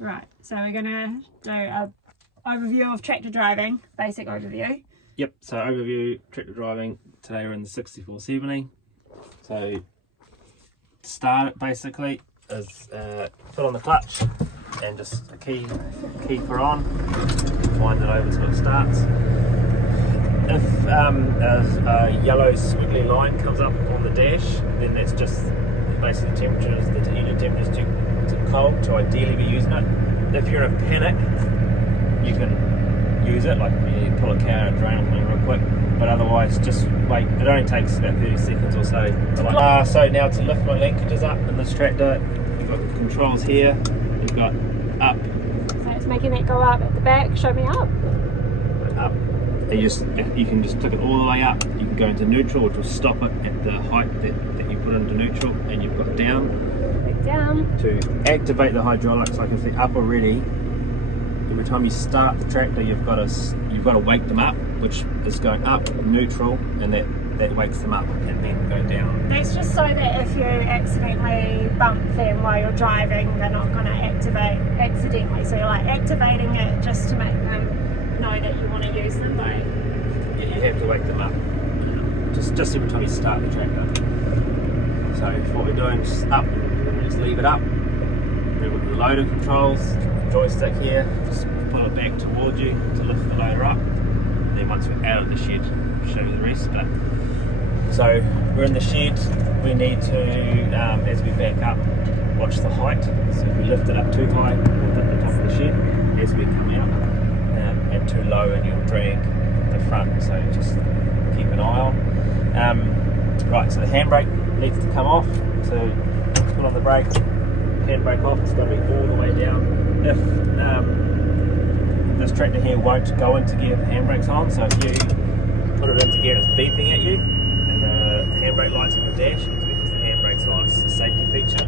Right, so we're gonna do a overview of tractor driving, basic overview. Yep, so overview, tractor driving. Today we're in the 6470. So start it basically is foot on the clutch and just a key for on, wind it over till it starts. If a yellow squiggly line comes up on the dash, then that's just basically the unit temperature is too cold to ideally be using it. If you're in a panic, you can use it, like you pull a car and drain something real quick, but otherwise just wait. It only takes about 30 seconds or so. So now to lift my linkages up in this tractor, you've got controls here, you've got up. So it's making it go up at the back, show me up. Up. You can just click it all the way up. You can go into neutral, which will stop it at the height that you put into neutral, and you've got down. Down. To activate the hydraulics, like if they're up already, every time you start the tractor, you've got to wake them up, which is going up, neutral, and that wakes them up and then go down. That's just so that if you accidentally bump them while you're driving, they're not going to activate accidentally. So you're like activating it just to make them know that you want to use them, though. Yeah, you have to wake them up. Just every time you start the tractor. So what we're doing is up, and just leave it up. Then with the loader controls, joystick here, just pull it back towards you to lift the loader up. And then once we're out of the shed, I'll show you the rest. So we're in the shed, we need to, as we back up, watch the height. So if we lift it up too high, we'll hit the top of the shed as we come out, and too low and you'll drag the front, so just keep an eye on. Right, so the handbrake needs to come off, so put on the brake, handbrake off, it's going to be all the way down. If this tractor here won't go into gear if the handbrake's on, so if you put it into gear and it's beeping at you, and the handbrake light's on the dash, it's because the handbrake's on, it's a safety feature.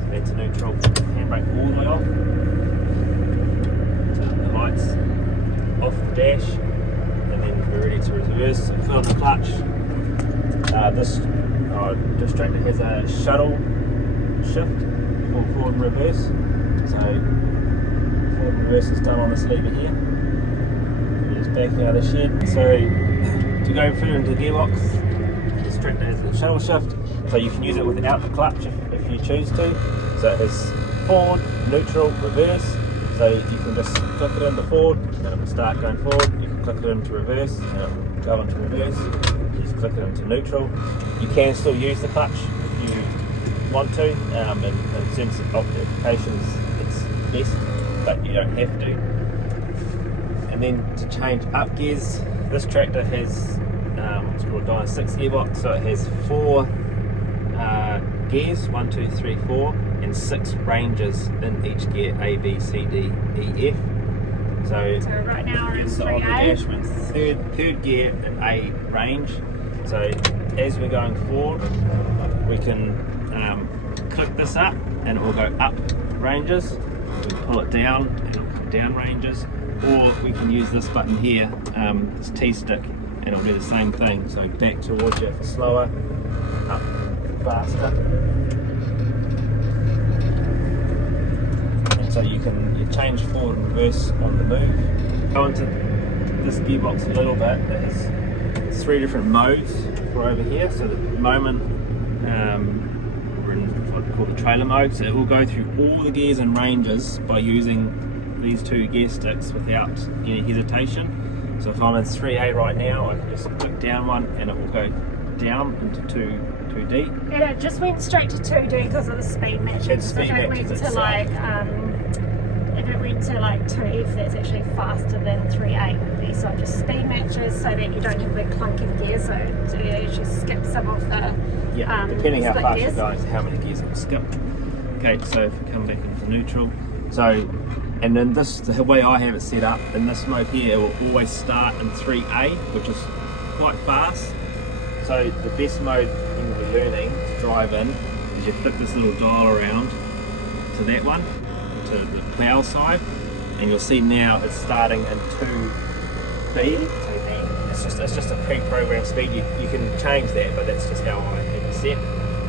So into neutral, handbrake all the way off, turn the lights off the dash, and then we're ready to reverse. Foot on the clutch. This tractor has a shuttle shift for forward and reverse. So forward and reverse is done on this lever here. We're just backing out of the shed. So to go further into the gearbox, this tractor has a shuttle shift, so you can use it without the clutch if you choose to. So it has forward, neutral, reverse. So you can just click it into forward and it will start going forward. You can click it into reverse and it will go into reverse. You just click it into neutral. You can still use the clutch if you want to. In certain applications it's best, but you don't have to. And then to change up gears, this tractor has what's called a Dyna 6 gearbox. So it has 4 gears, 1, 2, 3, 4, and 6 ranges in each gear, A, B, C, D, E, F. So right now we're in 3A. Third gear in A range. So as we're going forward, we can click this up and it will go up ranges. We can pull it down and it will come down ranges. Or we can use this button here, this T-stick, and it'll do the same thing. So back towards you for slower, up faster. And so you change forward and reverse on the move. Go into this gearbox a little bit. There's 3 different modes for over here. So at the moment we're in what we call the trailer mode. So it will go through all the gears and ranges by using these 2 gear sticks without any hesitation. So if I'm in 3A right now, I can just click down one and it will go down into 2D. And it just went straight to 2D because of the speed matches. If it went to like 2F, that's actually faster than 3A would be. So it just speed matches so that you don't have the clunking gears. So you actually skip some of the depending how fast gears. you go, how many gears it will skip. Okay, so if we come back into neutral, so and then the way I have it set up in this mode here, it will always start in 3A, which is quite fast. So the best mode when you're learning to drive in is you flick this little dial around to that one, to the plough side, and you'll see now it's starting in 2B. It's just a pre-programmed speed. You can change that, but that's just how I have it set.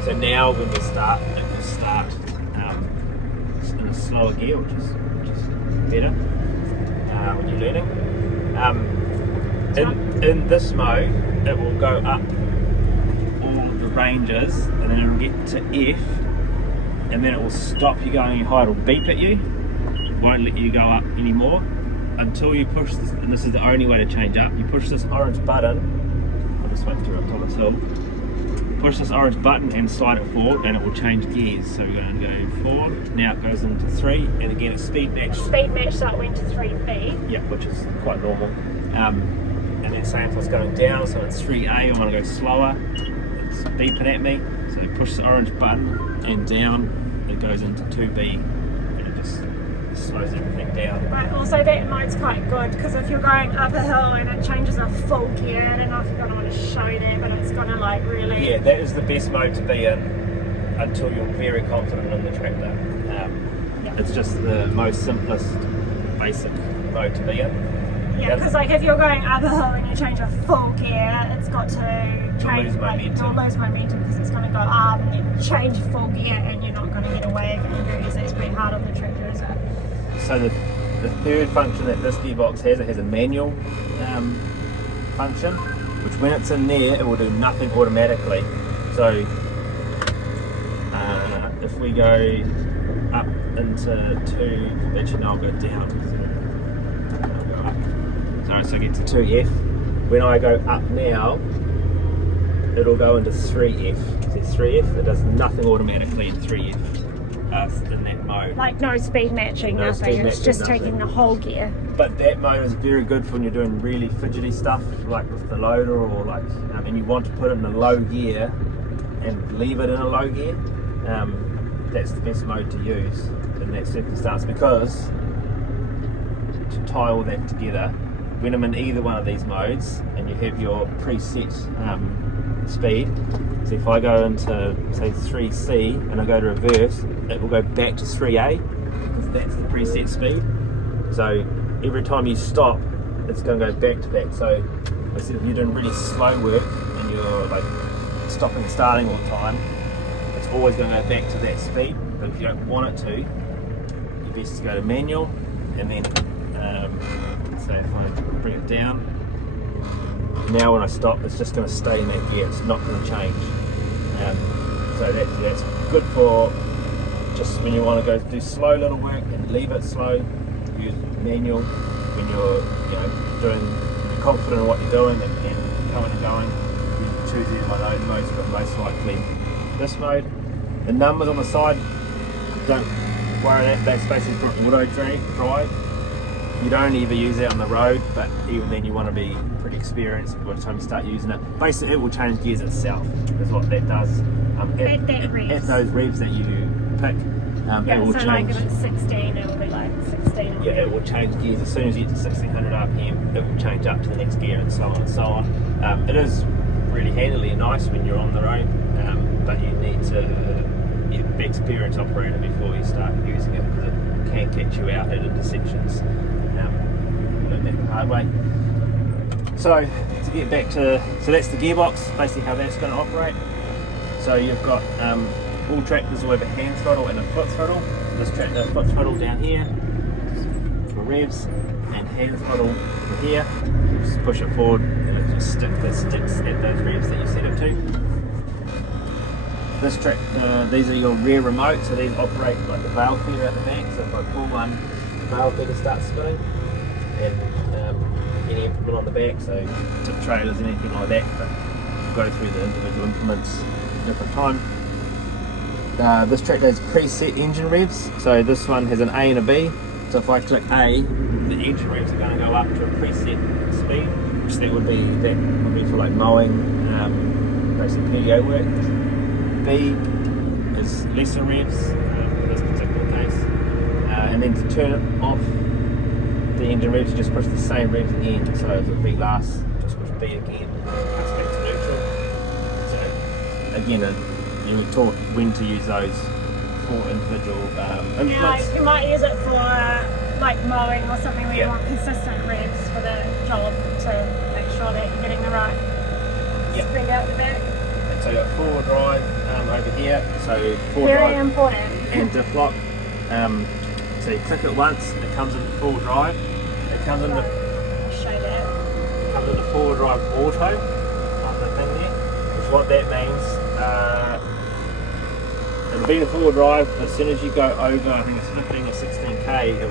So now when we start, it will start in a slower gear, which is better when you're learning. In this mode, it will go up all the ranges, and then it will get to F, and then it will stop you going high. It will beep at you, won't let you go up anymore until you push this, and this is the only way to change up. You push this orange button. I'll just wait through up on this hill. Push this orange button and slide it forward, and it will change gears. So we're going to go forward. Now it goes into 3, and again it's speed match. Speed match, so it went to 3B. Yeah, which is quite normal. And then same if it's going down, so it's 3A. I want to go slower. It's beeping at me. So you push the orange button and down. It goes into 2B, and it just slows everything down. Right, also that mode's quite good because if you're going up a hill and it changes a full gear, I don't know if you're going to want to show that, but it's going to like really... Yeah, that is the best mode to be in until you're very confident in the tractor. It's just the most simplest, basic mode to be in. Yeah, because like if you're going up a hill and you change a full gear, it's got to change, lose momentum. You'll lose momentum because it's going to go up and then change full gear and you're not going to get away again very easily. It's pretty hard on the tractor, isn't it? So the third function that this gearbox has, it has a manual function, which when it's in there, it will do nothing automatically. So if we go up into 2, actually no, I'll go down. I'll go up. So I get to 2F. When I go up now, it'll go into 3F. See 3F, it does nothing automatically in 3F. In that mode. Like no speed matching, No nothing. speed It's matching, just nothing. taking the whole gear. But that mode is very good for when you're doing really fidgety stuff, like with the loader, or like, and you want to put it in a low gear and leave it in a low gear. That's the best mode to use in that circumstance, because to tie all that together, when I'm in either one of these modes and you have your preset speed, so if I go into say 3C and I go to reverse, it will go back to 3A because that's the preset speed. So every time you stop, it's going to go back to that. So instead of you doing really slow work and you're like stopping and starting all the time, it's always going to go back to that speed. But if you don't want it to, you best to go to manual, and then so if I bring it down, now when I stop, it's just going to stay in that gear. It's not going to change. So that's good for just when you want to go do slow little work and leave it slow. Use manual when you're doing, you're confident in what you're doing and coming and going. You can choose either one of those modes, but most likely this mode. The numbers on the side, don't worry, that's basically for auto drive. You don't ever use that on the road, but even then you want to be pretty experienced by the time you start using it. Basically it will change gears itself, is what that does. At those revs that you pick, it will so change. like if it's 16, it'll be like 16. Yeah, it will change gears as soon as you get to 1600 RPM. It will change up to the next gear, and so on and so on. It is really handily and nice when you're on the road, but you need to be an experienced operator before you start using it, because it can catch you out at intersections. Learn that the hard way. So to get back to, so that's the gearbox, basically how that's going to operate. So you've got all tractors will have a hand throttle and a foot throttle. This tractor, foot throttle down here for revs, and hand throttle for here. Just push it forward and it just sticks at those revs that you set it to. This tractor, these are your rear remotes, so these operate like the valve feeder at the back. So if I pull one, the valve feeder starts spinning, and any implement on the back, so tip trailers, anything like that. But we'll go through the individual implements at a different time. This tractor has preset engine revs, so this one has an A and a B. So if I click A, the engine revs are going to go up to a preset speed, which that would be for like mowing, basic PDO work. B is lesser revs in this particular case, and then to turn it off the engine revs, you just push the same revs again. So if it be last, just push B again, cuts back to neutral. So again, you were taught when to use those for individual implements. You might use it for like mowing or something where you want consistent revs for the job to make sure that you're getting the right speed out the back. And so you've got four-wheel drive over here, so Very important. and diff lock. So you click it once, it comes into full drive. It comes into I'll show that. full drive auto on the thing there. Which what that means, it'll be in full drive. As soon as you go over, I think it's 15 or 16k, it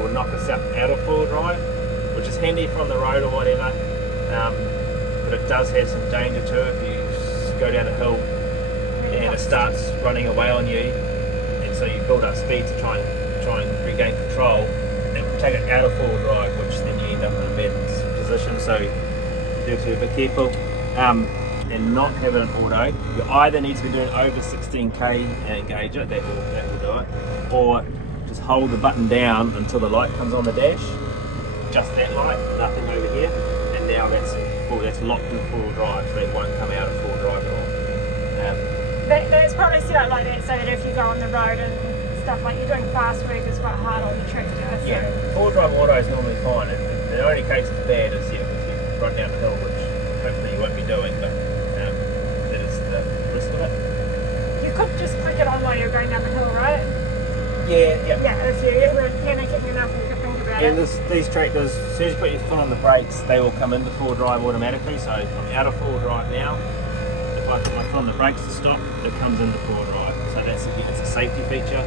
will knock us out of full drive, which is handy from the road or whatever. But it does have some danger to it if you go down a hill and it starts running away on you, and so you build up speed to try and regain control. It will take it out of full drive, which then you end up in a bad position. So you have to be a bit careful. And not have it in auto. You either need to be doing over 16k and engage it, that will do it, or just hold the button down until the light comes on the dash. Just that light, nothing over here, and now that's locked in full drive, so it won't come out of full drive at all. That's probably set up like that so that if you go on the road and stuff like you're doing fast work, it's quite hard on the tractor. So. Yeah, full drive auto is normally fine. The only case it's bad is if you run down the hill, which hopefully you won't be doing, but that is the risk of it. You could just click it on while you're going down the hill, right? Yeah. Yeah, if you're ever panicking enough, you can think about And it. these tractors, as soon as you put your foot on the brakes, they will come into full drive automatically. So I'm out of full drive now. If I put my foot on the brakes to stop, it comes into full drive. So it's a safety feature.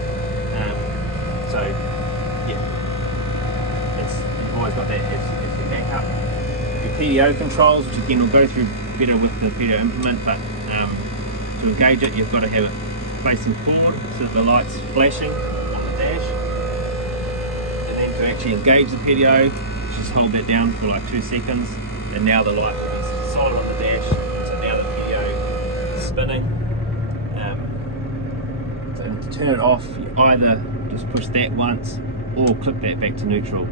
So yeah, you've always got that as your backup. Your PDO controls, which again we'll go through better with the PDO implement, but to engage it, you've got to have it facing forward so that the light's flashing on the dash. And then to actually engage the PDO, just hold that down for like 2 seconds, and now the light will be solid on the dash. So now the PDO is spinning. So to turn it off, you either just push that once or click that back to neutral.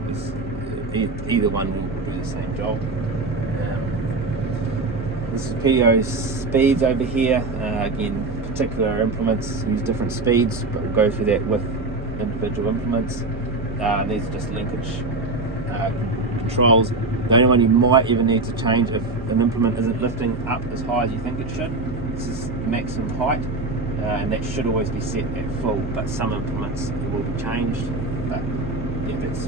Either one will do the same job. This is PDO's speeds over here. Again, particular implements use different speeds, but we'll go through that with individual implements. These are just linkage controls. The only one you might even need to change if an implement isn't lifting up as high as you think it should. This is maximum height, and that should always be set at full, but some implements it will be changed. But yeah, that's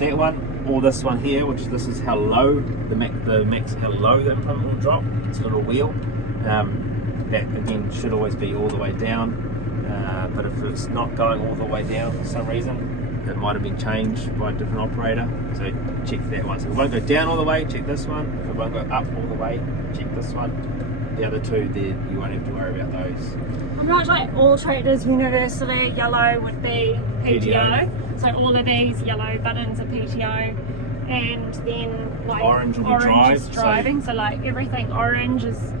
that one. Or this one here, this is how low the max how low the implement will drop. It's a little wheel. That again should always be all the way down. But if it's not going all the way down for some reason, it might have been changed by a different operator. So check that one. So if it won't go down all the way, check this one. If it won't go up all the way, check this one. The other two, there you won't have to worry about those. I'm not like all tractors universally yellow would be PTO. So all of these yellow buttons are PTO, and then like orange will be is driving. So like everything orange is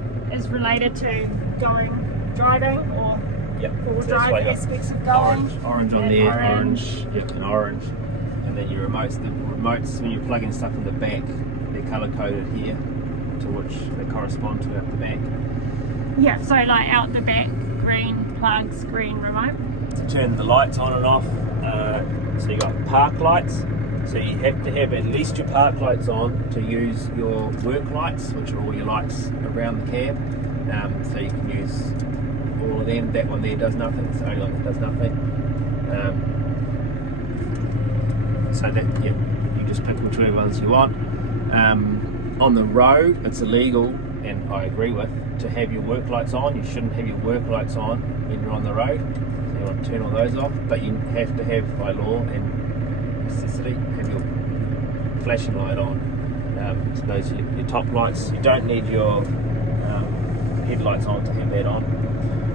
related to driving or full drive aspects of going. Orange on there, orange, and orange. And then your remotes. The remotes, when you're plugging stuff in the back, they're colour coded here to which they correspond to out the back. Yeah, so like out the back, green plugs, green remote. To turn the lights on and off, so you got park lights. So you have to have at least your park lights on to use your work lights, which are all your lights around the cab. So you can use all of them. That one there does nothing. It's the only one that does nothing. So that you just pick whichever ones you want. On the road, it's illegal, and I agree with, to have your work lights on. You shouldn't have your work lights on when you're on the road. So you want to turn all those off, but you have to have, by law and necessity, have your flashing light on. So those are your top lights. You don't need your headlights on to have that on.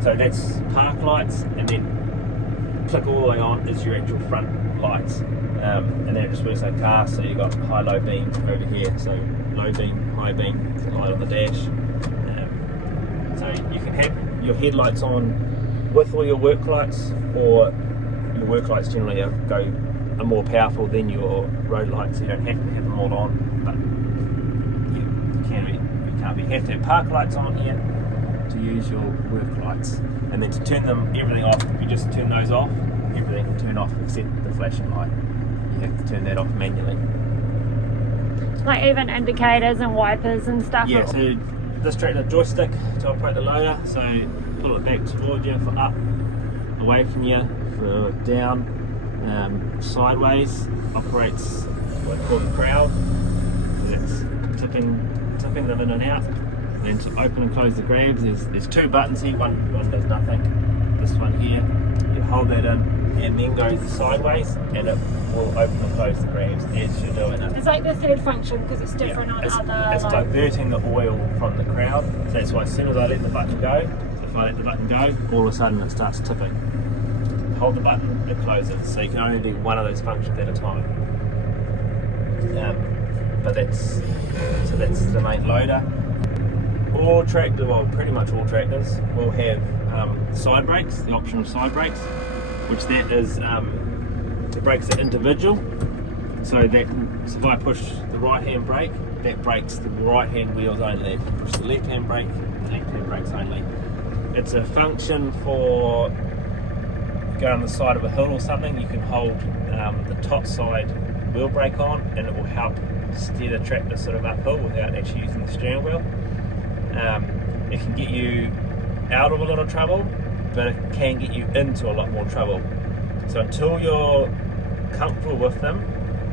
So that's park lights, and then click all the way on is your actual front lights. And then it just works like car, so you've got high, low beam over here. So low beam, high beam, it's the light on the dash. So you can have your headlights on with all your work lights, or your work lights generally are more powerful than your road lights, so you don't have to have them all on. But you have to have park lights on here to use your work lights. And then to turn everything off, if you just turn those off, everything will turn off except the flashing light. You have to turn that off manually. Like even indicators and wipers and stuff. Yeah, so this tractor joystick to operate the loader, so pull it back towards you for up, away from you for down, sideways operates what we call the crowd. So that's tipping them in and out. And then to open and close the grabs, there's two buttons here. One does nothing. This one here, you hold that in and then go sideways, and it will open and close the grabs as you're doing it. It's like the third function because it's different on other. It's like, diverting the oil from the crowd. So that's why as soon as I let the button go, so if I let the button go, all of a sudden it starts tipping. Hold the button, it closes. So you can only do one of those functions at a time. But that's the main loader. All tractors, well, pretty much all tractors will have side brakes, the option of side brakes, which that is the brakes are individual. So if I push the right hand brake, that brakes the right hand wheels only. If you push the left hand brake, the left hand brakes only. It's a function for going on the side of a hill or something. You can hold the top side wheel brake on, and it will help steer the tractor sort of uphill without actually using the steering wheel. It can get you out of a lot of trouble, but it can get you into a lot more trouble. So until you're comfortable with them,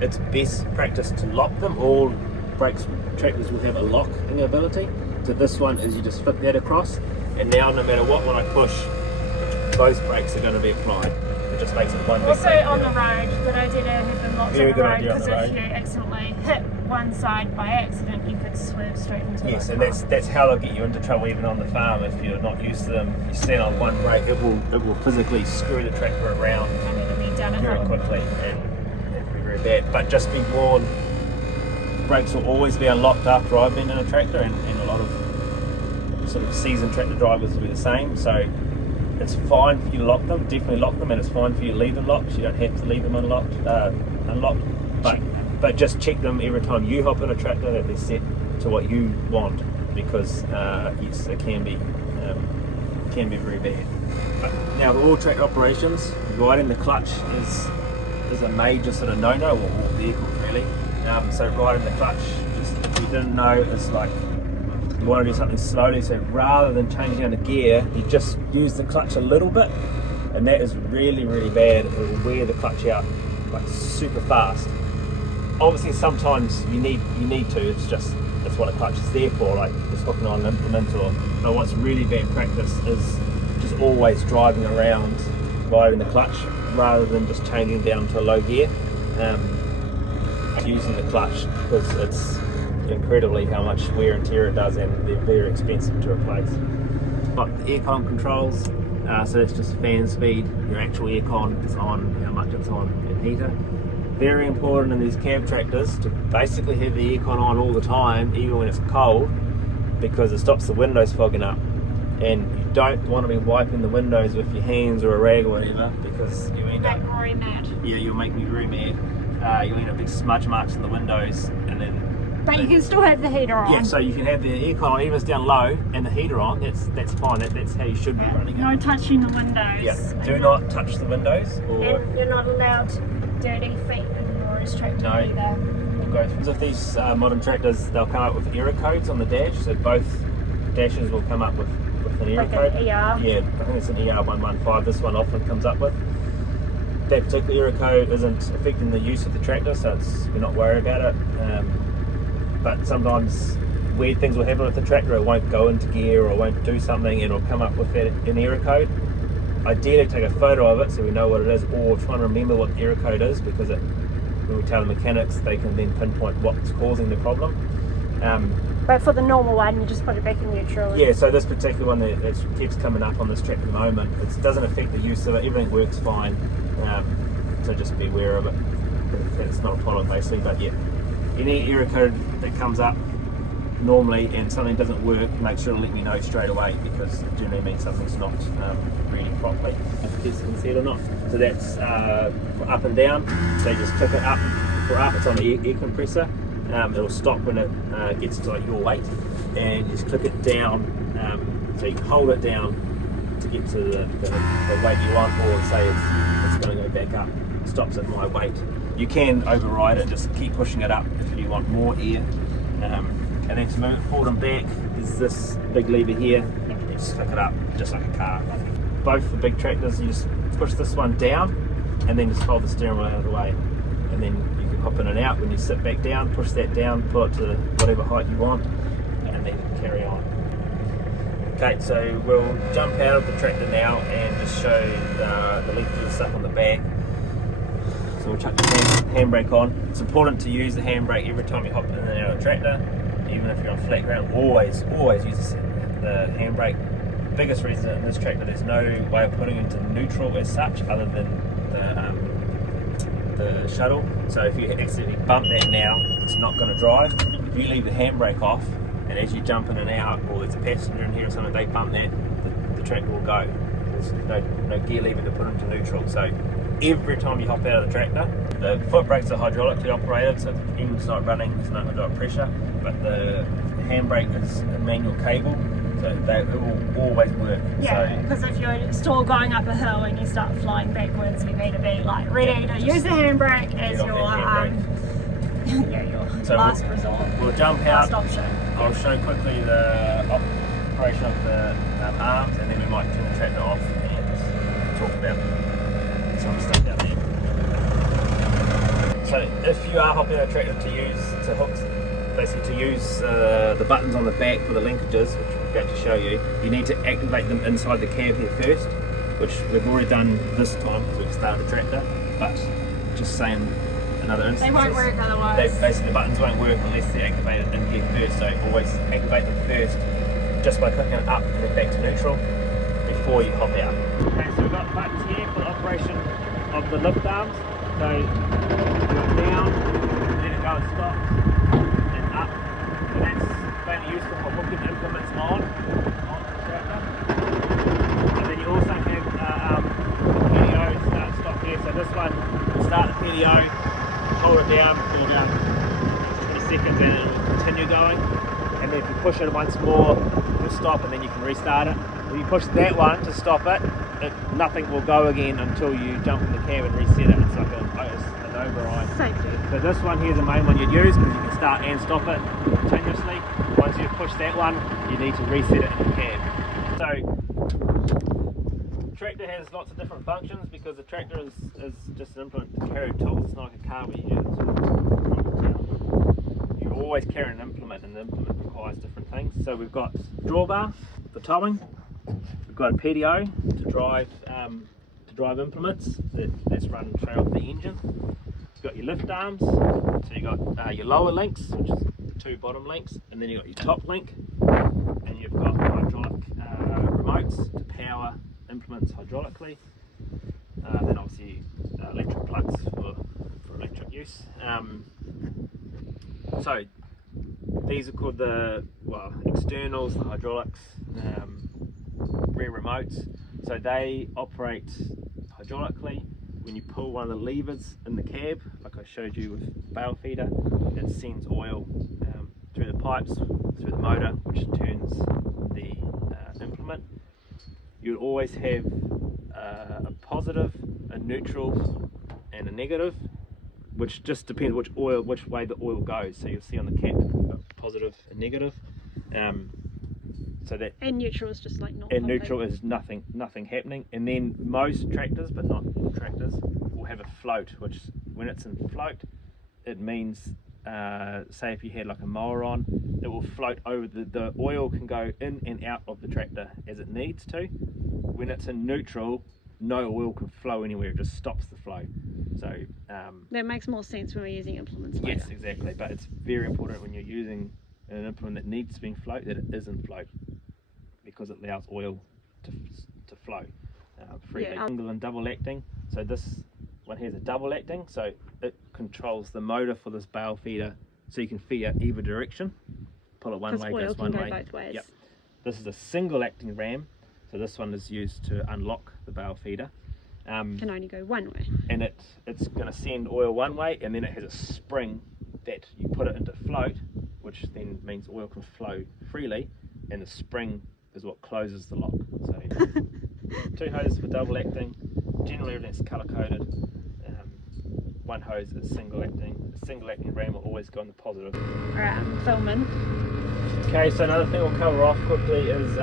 it's best practice to lock them. All tractors will have a locking ability. So this one is you just flip that across, and now no matter what, when I push, both brakes are going to be applied. It just makes it one big also brake. on the road, good idea to have them locked Very on the good road idea on because the if road. you accidentally hit one side by accident, you could swerve straight into Yes, the and car. that's how they'll get you into trouble even on the farm if you're not used to them. You stand on one brake, it will physically screw the tractor around And it'll be done at very home. quickly and it'll be very bad. But just be warned, brakes will always be unlocked after I've been in a tractor, and a lot of sort of seasoned tractor drivers will be the same. So it's fine for you to lock them, definitely lock them, and it's fine for you to leave them locked. You don't have to leave them unlocked. But just check them every time you hop in a tractor that they're set to what you want, because yes, it can be very bad. But now, all tractor operations, riding the clutch is a major sort of no-no, or all vehicles really. So riding the clutch, just if you didn't know, it's like you want to do something slowly. So rather than changing down the gear, you just use the clutch a little bit, and that is really, really bad. It will wear the clutch out like super fast. Obviously, sometimes you need to. It's what a clutch is there for, like just hooking on an implement. But what's really bad practice is just always driving around riding the clutch rather than just changing down to a low gear. Using the clutch, because it's incredibly how much wear and tear it does, and they're very expensive to replace. Got the aircon controls, so that's just fan speed. Your actual aircon is on, how much it's on, and heater. Very important in these cab tractors to basically have the aircon on all the time, even when it's cold, because it stops the windows fogging up. And you don't want to be wiping the windows with your hands or a rag or whatever, because you end up, Make Rory mad. yeah, you'll make me very mad. You end up big smudge marks in the windows, and then. But you can still have the heater on. Yeah, so you can have the aircon on, even if it's down low, and the heater on. That's fine. That's how you should be running it. No touching the windows. Yeah. Do not touch the windows, or And you're not allowed dirty feet in Rory's tractor No. either. we'll go through. With these modern tractors, they'll come up with error codes on the dash. So both dashes will come up with an error Like code. an ER. Yeah, I think it's an ER115. This one often comes up with. That particular error code isn't affecting the use of the tractor, so we're not worried about it. But sometimes weird things will happen with the tractor. It won't go into gear, or won't do something, and it'll come up with an error code. Ideally, take a photo of it so we know what it is, or try and remember what the error code is, because when we tell the mechanics, they can then pinpoint what's causing the problem. But for the normal one, you just put it back in neutral. Yeah, so this particular one that keeps coming up on this track at the moment, it doesn't affect the use of it. Everything works fine, so just be aware of it. It's not a problem basically, but yeah, any error code that comes up normally and something doesn't work, make sure to let me know straight away, because it generally means something's not reading properly, if it's said or not. So that's for up and down. So you just click it up. For up, it's on the air compressor. It'll stop when it gets to like your weight, and you just click it down. So you can hold it down to get to the weight you want, or say it's going to go back up. It stops at my weight. You can override it, just keep pushing it up if you want more air. And then to move it forward and back, there's this big lever here. You just click it up, just like a car. Both the big tractors, you just push this one down, and then just fold the steering wheel out of the way, and then you can hop in and out. When you sit back down, push that down, pull it to whatever height you want, and then carry on. Okay, so we'll jump out of the tractor now and just show the length of the stuff on the back. So we'll chuck the handbrake on. It's important to use the handbrake every time you hop in and out of the tractor, even if you're on flat ground. Always use the handbrake. The biggest reason in this tractor, there's no way of putting it into neutral as such, other than the shuttle. So if you accidentally bump that now, it's not going to drive. If you leave the handbrake off, and as you jump in and out, or there's a passenger in here or something, they bump that, the tractor will go. There's no gear lever to put into neutral. So every time you hop out of the tractor, the foot brakes are hydraulically operated, so the engine's not running, there's no hydraulic pressure, but the handbrake is a manual cable, so it will always work. Yeah, because if you're still going up a hill and you start flying backwards, you need to be like ready to use the handbrake as your your last resort. We'll jump out. Last option. I'll show quickly the operation of the arms, and then we might turn the tractor off and talk about some stuff down there. So if you are hopping a tractor to use the buttons on the back for the linkages, which we're about to show you, you need to activate them inside the cab here first, which we've already done this time because we've started the tractor, but just saying another instance. They won't work otherwise. Basically the buttons won't work unless they're activated in here first, so always activate them first just by clicking it up and then back to neutral before you hop out. Okay, so we've got buttons here for the operation of the lift arms. So go down, let it go and stop, and up. And that's mainly useful for hooking implements on the tractor. And then you also have PDO start and stop here. So this one will start the PDO, hold it down for about 20 seconds and it will continue going. And then if you push it once more, it'll stop and then you can restart it. If you push that one to stop it, nothing will go again until you jump in the cab and reset it. It's like an override. Safety. So this one here is the main one you'd use because you can start and stop it continuously. Once you push that one, you need to reset it in the cab. So the tractor has lots of different functions because the tractor is just an implement to carry tools. It's not like a car where you use it You're always carrying an implement, and the implement requires different things. So we've got drawbar for towing. We've got a PDO to drive implements that's run straight off the engine. You've got your lift arms, so you've got your lower links, which is the two bottom links, and then you've got your top link, and you've got hydraulic remotes to power implements hydraulically. Then obviously electric plugs for electric use. So these are called the externals, the hydraulics, rear remotes. So they operate hydraulically. When you pull one of the levers in the cab, like I showed you with bale feeder, it sends oil through the pipes, through the motor, which turns the implement. You'll always have a positive, a neutral, and a negative, which just depends which way the oil goes. So you'll see on the cap positive and negative. So that and neutral is just like not. And neutral is nothing happening. And then most tractors, but not all tractors, will have a float, which when it's in float, it means say if you had like a mower on, it will float over. The oil can go in and out of the tractor as it needs to. When it's in neutral, no oil can flow anywhere, it just stops the flow. So that makes more sense when we're using implements later. Yes, exactly, but it's very important when you're using an implement that needs to be in float that it is in float, because it allows oil to flow freely. Yeah, Single and double acting, so this one here is a double acting, so it controls the motor for this bale feeder, so you can feed it either direction. Pull it one way, goes one way. Both ways. Yep. This is a single acting ram, so this one is used to unlock the bale feeder. Can only go one way. And it's going to send oil one way, and then it has a spring that you put it into float, which then means oil can flow freely, and the spring is what closes the lock. So two hoses for double acting, generally everything's colour coded. One hose is single acting. A single acting ram will always go in the positive. Alright, I'm filming. Okay, so another thing we'll cover off quickly is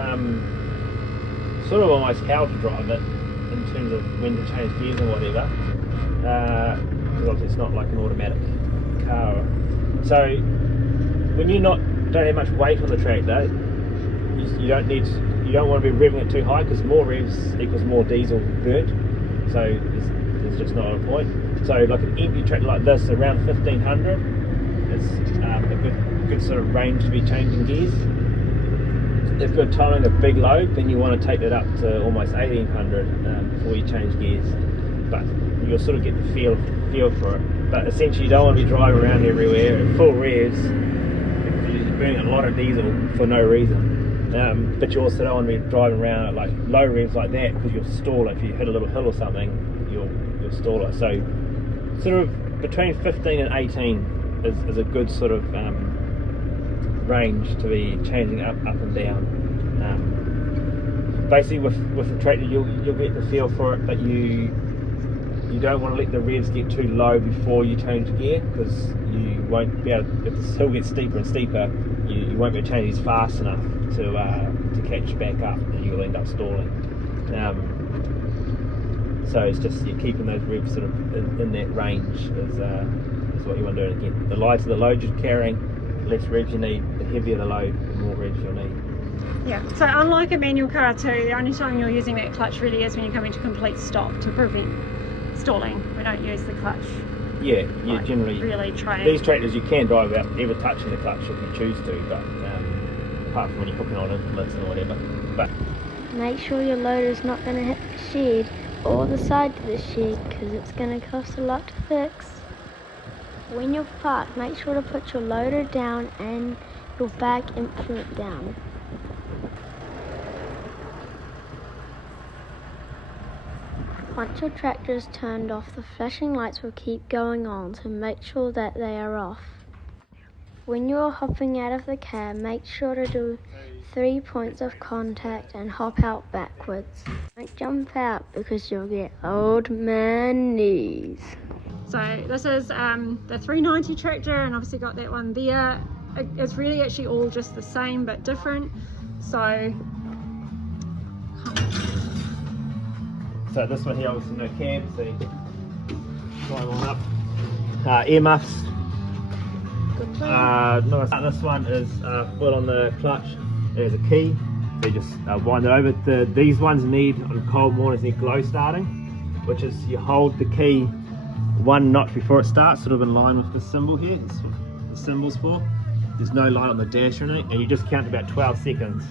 sort of almost how to drive it. In in terms of when to change gears or whatever, because obviously it's not like an automatic car. So when you don't have much weight on the tractor, you don't want to be revving it too high, because more revs equals more diesel burnt. So there's just not a point. So like an empty tractor like this, around 1500 is a good sort of range to be changing gears. If you're towing a big load, then you want to take it up to almost 1800 before you change gears. But you'll sort of get the feel for it. But essentially, you don't want to be driving around everywhere at full revs, because you're burning a lot of diesel for no reason. But you also don't want to be driving around at like low revs like that, because you'll stall it. If you hit a little hill or something, you'll stall it. So sort of between 15 and 18 is a good sort of range to be changing up and down. Basically with the tractor, you'll get the feel for it, but you don't want to let the revs get too low before you change gear, because you won't be able, if the hill gets steeper and steeper, you won't be able to change these fast enough to catch back up, and you'll end up stalling. So it's just you're keeping those revs sort of in that range is what you want to do. And again, the lighter the load you're carrying, the less revs you need. The heavier the load, the more revs you'll need. Yeah, so unlike a manual car too, the only time you're using that clutch really is when you're coming to complete stop to prevent stalling. We don't use the clutch. Yeah, like, generally. Really train. These tractors you can drive without ever touching the clutch if you choose to, but apart from when you're hooking on inlets and whatever. But make sure your loader's not going to hit the shed or the side to the shed, because it's going to cost a lot to fix. When you're parked, make sure to put your loader down and your back implement down. Once your tractor is turned off, the flashing lights will keep going on, so make sure that they are off. When you are hopping out of the cab, make sure to do 3 points of contact and hop out backwards. Don't jump out, because you'll get old man knees. So this is the 390 tractor, and obviously got that one there. It's really actually all just the same but different. So this one here, obviously no cab, so you climb on up. Earmuffs. This one is put on the clutch. There's a key. They just wind it over. These ones need, on cold mornings, need glow starting, which is you hold the key one notch before it starts, sort of in line with the symbol here. That's what the symbol's for. There's no light on the dash or anything, and you just count about 12 seconds,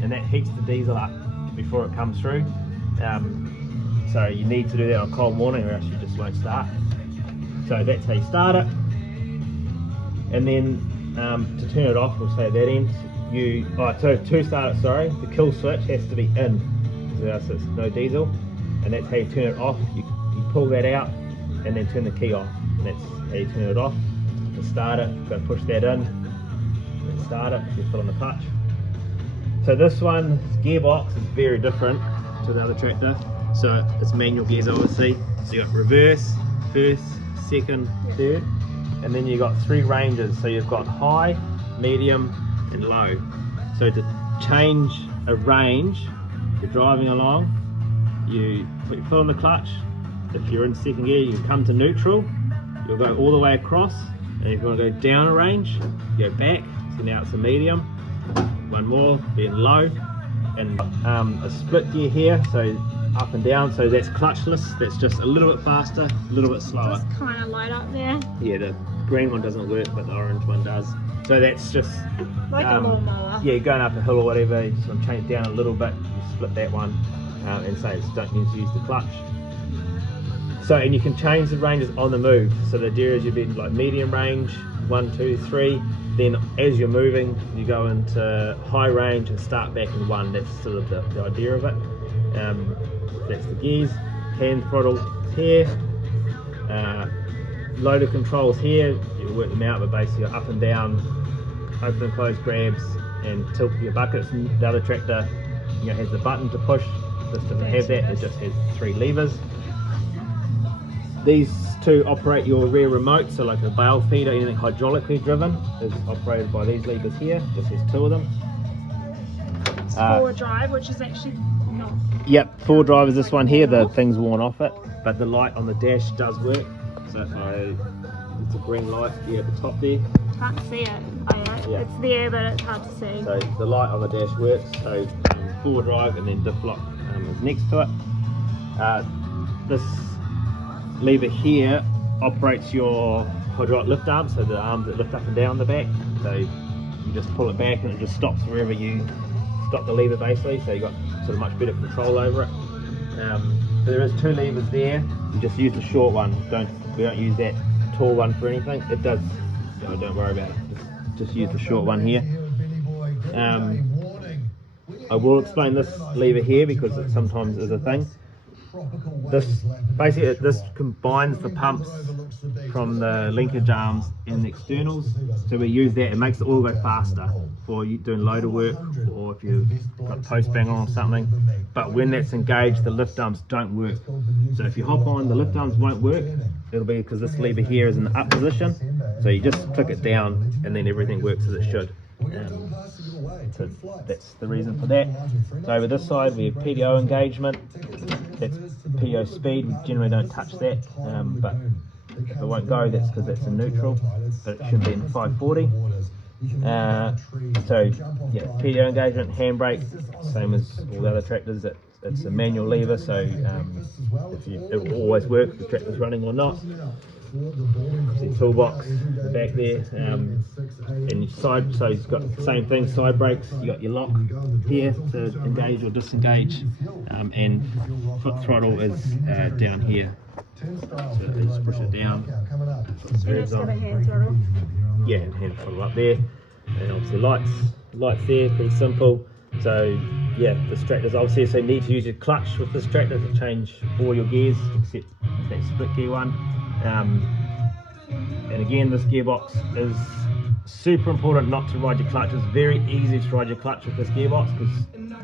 and that heats the diesel up before it comes through. So you need to do that on a cold morning, or else you just won't start. So that's how you start it. And then to turn it off, we'll say at that end, to start it, the kill switch has to be in, so it's no diesel, and that's how you turn it off. You pull that out and then turn the key off, and that's how you turn it off. To start it, you've got to push that in, then start it, you put on the clutch. So this one, gearbox, is very different to the other tractor. So it's manual gears, obviously. So you got reverse, first, second, third, and then you got 3 ranges. So you've got high, medium, and low. So to change a range, you're driving along, you put your foot on the clutch. If you're in second gear, you can come to neutral. You'll go all the way across, and if you want to go down a range, you go back. So now it's a medium. One more, being low, and a split gear here. So up and down, so that's clutchless. That's just a little bit faster, a little bit slower. just kind of light up there. Yeah, the green one doesn't work, but the orange one does. So that's just Like a lawnmower. yeah, going up a hill or whatever, you just want to change it down a little bit, you split that one, and say don't need to use the clutch. So, and you can change the ranges on the move. So the idea is you'd be like medium range, 1, 2, 3. Then as you're moving, you go into high range and start back in 1. That's sort of the idea of it. That's the gears. Hand throttle here. Loader controls here. You work them out, but basically you're up and down, open and close grabs, and tilt your buckets. The other tractor, has the button to push. This doesn't have that. It just has 3 levers. These 2 operate your rear remote, so like a bale feeder, anything hydraulically driven is operated by these levers here. Just has 2 of them. It's 4 drive, which is actually off. Yep, 4 drive is this one here, the thing's worn off it, but the light on the dash does work. So if it's a green light here at the top there. Can't see it. Oh yeah, it's there but it's hard to see. So the light on the dash works, so 4 drive and then diff lock is next to it. This lever here operates your hydraulic lift arm, so the arms that lift up and down the back. So you just pull it back and it just stops wherever you stop the lever basically, so you got sort of much better control over it. So there is 2 levers there. You just use the short one. We don't use that tall one for anything. It does. So don't worry about it. Just use the short one here. I will explain this lever here because it sometimes is a thing. This combines the pumps from the linkage arms and the externals, so we use that. It makes the oil go faster for you doing loader work or if you've got post bang on or something. But when that's engaged, the lift arms don't work. So if you hop on, the lift arms won't work. It'll be because this lever here is in the up position, so you just click it down and then everything works as it should. So that's the reason for that. So over this side we have PDO engagement. That's PDO speed. We generally don't touch that, but if it won't go, that's because it's in neutral, but it should be in 540. So yeah, PDO engagement, handbrake, same as all the other tractors. It's a manual lever, so it will always work if the tractor's running or not. See toolbox in the back there, and side, so it's got the same thing, side brakes. You got your lock here to engage or disengage, and foot throttle is down here. So you just push it down. It's got a hand throttle. Yeah, and hand throttle up there, and obviously lights there, pretty simple. So yeah, this tractor's obviously, so you need to use your clutch with this tractor to change all your gears except that split gear one. And again, this gearbox is super important not to ride your clutch. It's very easy to ride your clutch with this gearbox because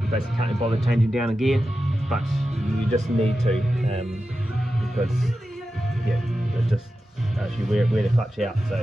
you basically can't bother changing down a gear, but you just need to because yeah, it just actually wear the clutch out. So.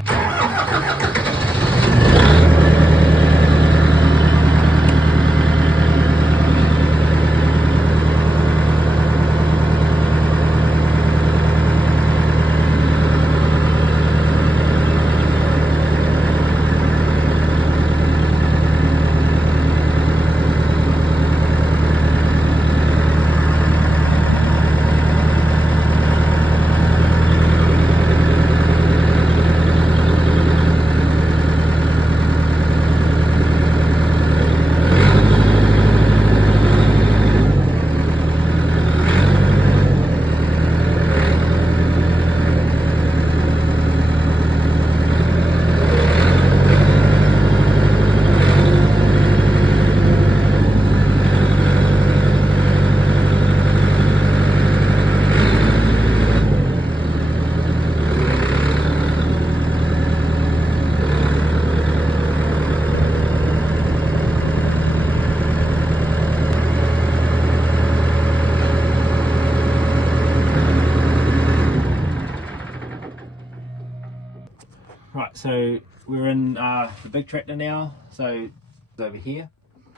Right, so we're in the big tractor now, so it's over here.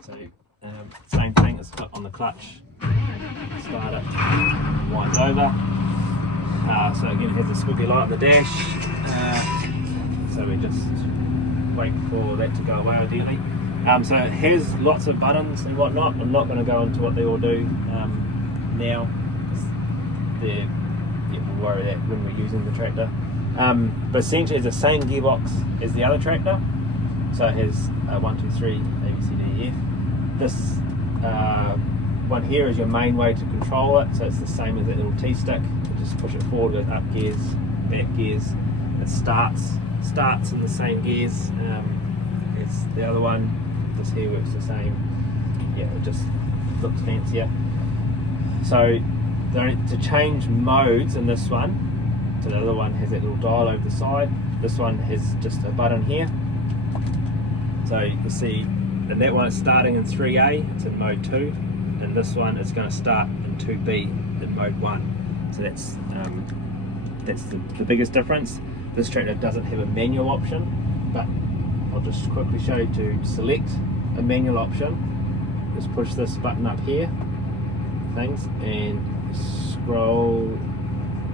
So same thing, it's on the clutch, start it, winds over. So again it has a squiggly light on the dash, so we just wait for that to go away ideally. So it has lots of buttons and whatnot. I'm not going to go into what they all do now, we'll worry that when we're using the tractor. But essentially it's the same gearbox as the other tractor, so it has 1, 2, 3, A, B, C, D, E, F. This one here is your main way to control it, so it's the same as that little T-stick. You just push it forward, goes up gears, back gears. It starts in the same gears as the other one. This here works the same. Yeah, it just looks fancier. So to change modes in this one, so the other one has that little dial over the side. This one has just a button here. So you can see, and that one is starting in 3A, it's in mode 2, and this one is going to start in 2B in mode 1. So that's the biggest difference. This tractor doesn't have a manual option, but I'll just quickly show you to select a manual option. Just push this button up here, things, and scroll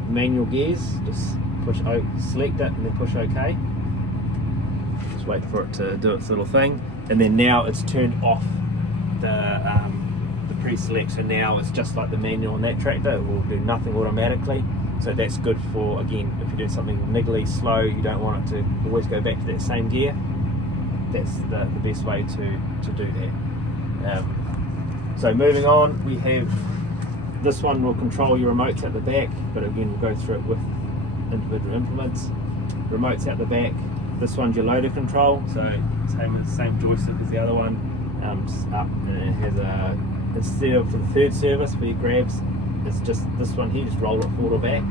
manual gears, just push select it and then push OK. Just wait for it to do its little thing, and then now it's turned off the pre-select, so now it's just like the manual on that tractor. It will do nothing automatically, so that's good for, again, if you're doing something niggly, slow, you don't want it to always go back to that same gear. That's the best way to do that. So moving on, we have this one will control your remotes at the back, but again we'll go through it with individual implements. Remotes at the back. This one's your loader control, so same joystick as the other one. Up, and it has a, instead of for the third service for your grabs, it's just this one here, just roll it forward or back.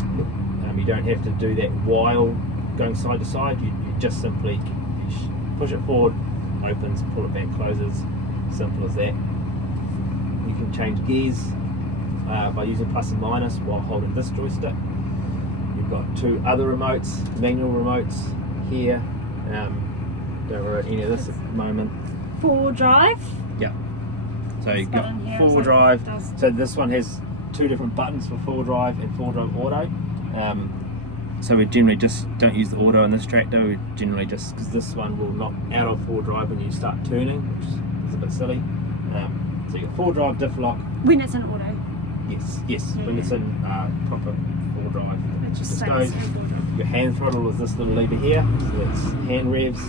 You don't have to do that while going side to side. You just simply push it forward, opens, pull it back, closes. Simple as that. You can change gears by using plus and minus while holding this joystick. You've got two other remotes, manual remotes here. Don't worry about any of this at the moment. 4-wheel drive. Yeah. So you've got here, 4-wheel drive. So this one has two different buttons for 4-wheel drive and 4-wheel drive auto. So we generally just don't use the auto on this tractor. We generally just, because this one will knock out of 4-wheel drive when you start turning, which is a bit silly. So you got 4-wheel drive diff lock. When it's in auto. Yes. Yeah. When it's in proper 4-wheel drive. It just goes. stays in 4-wheel drive. Your hand throttle is this little lever here. So that's hand revs.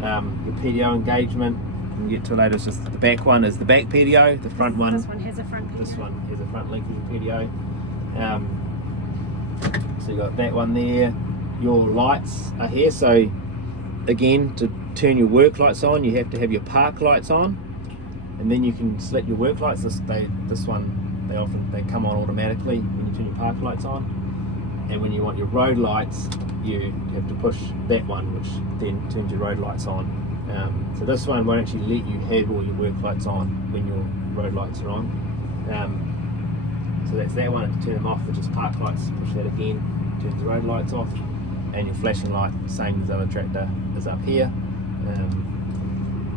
Your PDO engagement. When you get to it later, it's just the back one is the back PDO. The front one. This one has a front PDO. This one has a front linkage PDO. So you got that one there. Your lights are here. So again, to turn your work lights on, you have to have your park lights on, and then you can select your work lights. They come on automatically when you turn your park lights on. And when you want your road lights, you have to push that one, which then turns your road lights on. So this one won't actually let you have all your work lights on when your road lights are on. So that's that one, and to turn them off, which is park lights, push that again, turns the road lights off. And your flashing light, same as the other tractor, is up here.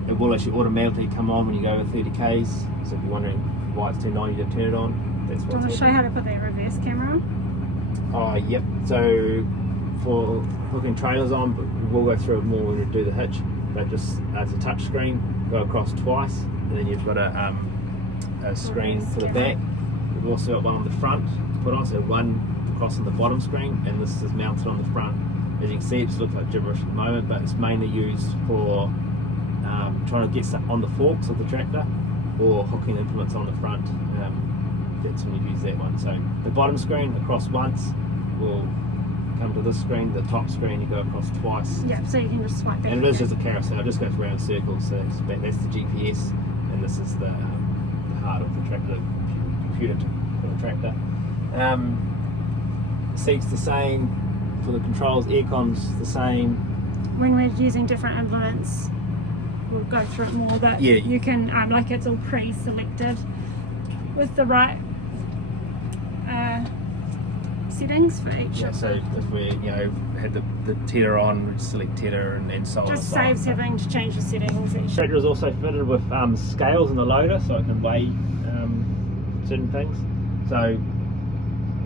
It will actually automatically come on when you go over 30 k's. So if you're wondering why it's turned on, you just turn it on. That's what's Do you want to show how to put that reverse camera on? Oh, yep. So for hooking trailers on, but we'll go through it more when we do the hitch. But just as a touch screen, go across twice, and then you've got a screen for the back. We've also got one on the front to put on, so one across on the bottom screen, and this is mounted on the front. As you can see, it just looks like gibberish at the moment, but it's mainly used for trying to get stuff on the forks of the tractor or hooking implements on the front. That's when you use that one. So the bottom screen across once will come to this screen. The top screen you go across twice. Yeah, so you can just swipe back. And it is just a carousel. It just goes around in circles. So that's the GPS, and this is the heart of the tractor, the computer for the tractor. Seats the same for the controls. Aircon's the same. When we're using different implements, we'll go through it more, but Yeah. you can, like it's all pre-selected with the right settings for each. Yeah, so if we had the tether on, we'd select tether and so on. Just and so on. saves having to change the settings each. The tractor is also fitted with scales in the loader, so it can weigh certain things. So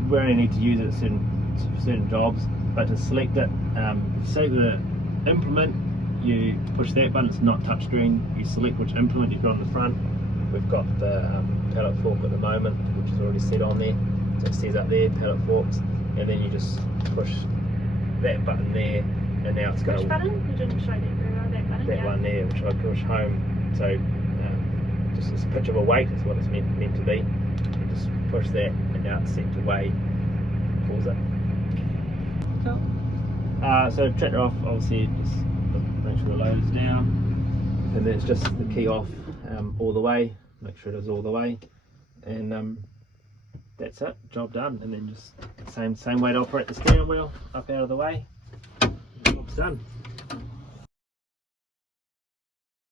we only need to use it at certain jobs, but to select it, select the implement, you push that button. It's not touchscreen. You select which implement you've got on the front. We've got the pallet fork at the moment, which is already set on there. So it says up there, pallet forks, and then you just push that button there, and now it's going to. Which button? You didn't show that very well, that button. That one there, which I push home. So just this pitch of a weight is what it's meant to be. You just push that, and now it's set to weigh. Pulls it. Cool. So tractor off, obviously just make sure the loader's down, and then it's just the key off all the way. Make sure it is all the way, and that's it. Job done. And then just same way to operate the steering wheel, up out of the way. Job's done.